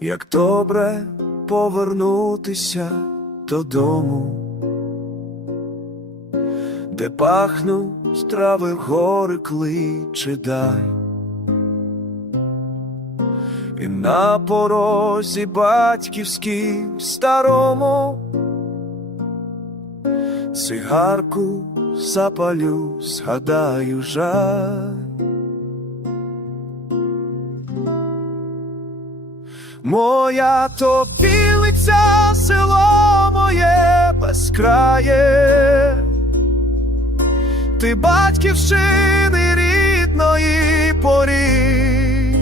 Як добре повернутися додому, де пахнуть трави гори кличе дай, і на порозі батьківськім старому цигарку запалю, згадаю жаль. Моя топілиця, село моє безкрає, ти батьківщини рідної порі,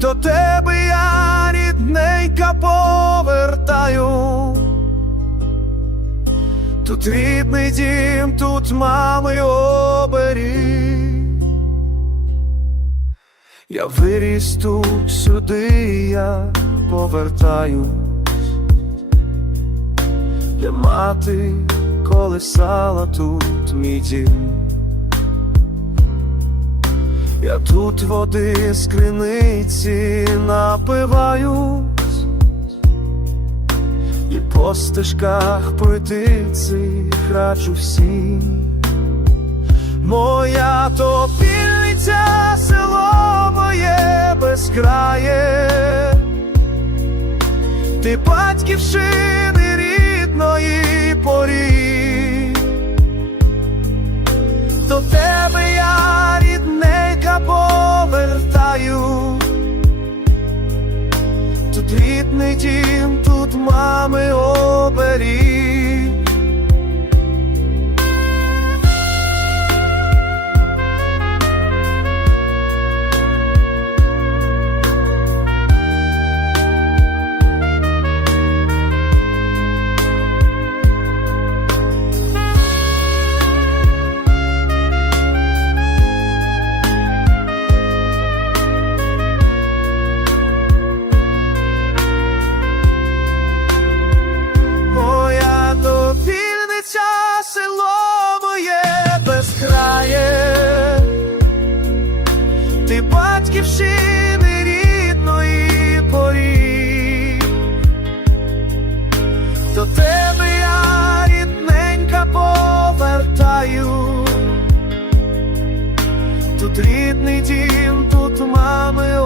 до тебе я рідненька повертаю, тут рідний дім, тут мами оберіг. Я виріс тут, сюди я повертаю, де мати колесала тут мій дім. Я тут води з криниці напиваюсь, і по стежках пройти раджу всім. Моя топільниця, село моє безкрає, ти батьківщини рідної порі, батьківщини рідної порі, до тебе я рідненька повертаю, тут рідний дім, тут мами.